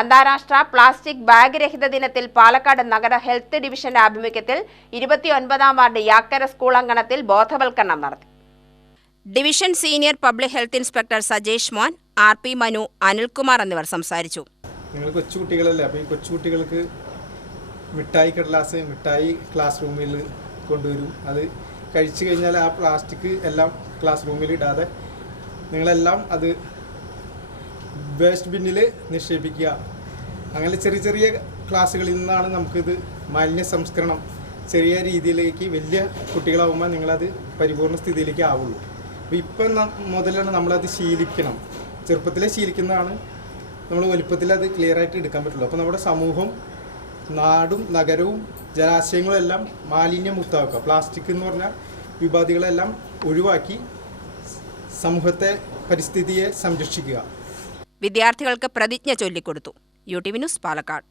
അന്താരാഷ്ട്ര plastic bag രഹിത ദിനത്തിൽ പാലക്കാട് നഗര ഹെൽത്ത് ഡിവിഷന്റെ ആഭിമുഖ്യത്തിൽ 29-ാം വാർഡ് യാക്കര സ്കൂൾ അങ്കണത്തിൽ ബോധവൽക്കരണം നടത്തി. Division senior public health inspector Sajesh മോൻ, RP മനു, അനിൽകുമാർ എന്നിവർ സംസാരിച്ചു. നിങ്ങൾ കൊച്ചുകുട്ടികളല്ലേ, അപ്പോൾ ഈ കൊച്ചുകുട്ടികൾക്ക് മിഠായി കടലാസ് മിഠായി ക്ലാസ് റൂമിൽ കൊണ്ടുവരും. അത് കഴിച്ചു കഴിഞ്ഞാൽ ആ പ്ലാസ്റ്റിക് എല്ലാം ക്ലാസ് റൂമിൽ ഇടാതെ നിങ്ങളെല്ലാം അത് വേസ്റ്റ് ബിന്നിൽ നിക്ഷേപിക്കുക. അങ്ങനെ ചെറിയ ചെറിയ ക്ലാസ്സുകളിൽ നിന്നാണ് നമുക്കിത് മാലിന്യ സംസ്കരണം ചെറിയ രീതിയിലേക്ക് വലിയ കുട്ടികളാവുമ്പോൾ നിങ്ങളത് പരിപൂർണ സ്ഥിതിയിലേക്ക് ആവുള്ളൂ. അപ്പോൾ ഇപ്പം മുതലാണ് നമ്മളത് ശീലിക്കണം. ചെറുപ്പത്തിലെ ശീലിക്കുന്നതാണ് നമ്മൾ വലുപ്പത്തിൽ അത് ക്ലിയറായിട്ട് എടുക്കാൻ പറ്റുള്ളൂ. അപ്പോൾ നമ്മുടെ സമൂഹം, നാടും നഗരവും ജലാശയങ്ങളും എല്ലാം മാലിന്യമുക്തമാക്കുക. പ്ലാസ്റ്റിക് എന്ന് പറഞ്ഞ വിഭാതികളെല്ലാം ഒഴിവാക്കി സമൂഹത്തെ, പരിസ്ഥിതിയെ സംരക്ഷിക്കുക. വിദ്യാർത്ഥികൾക്ക് പ്രതിജ്ഞ ചൊല്ലിക്കൊടുത്തു. UTV news, Palakkad.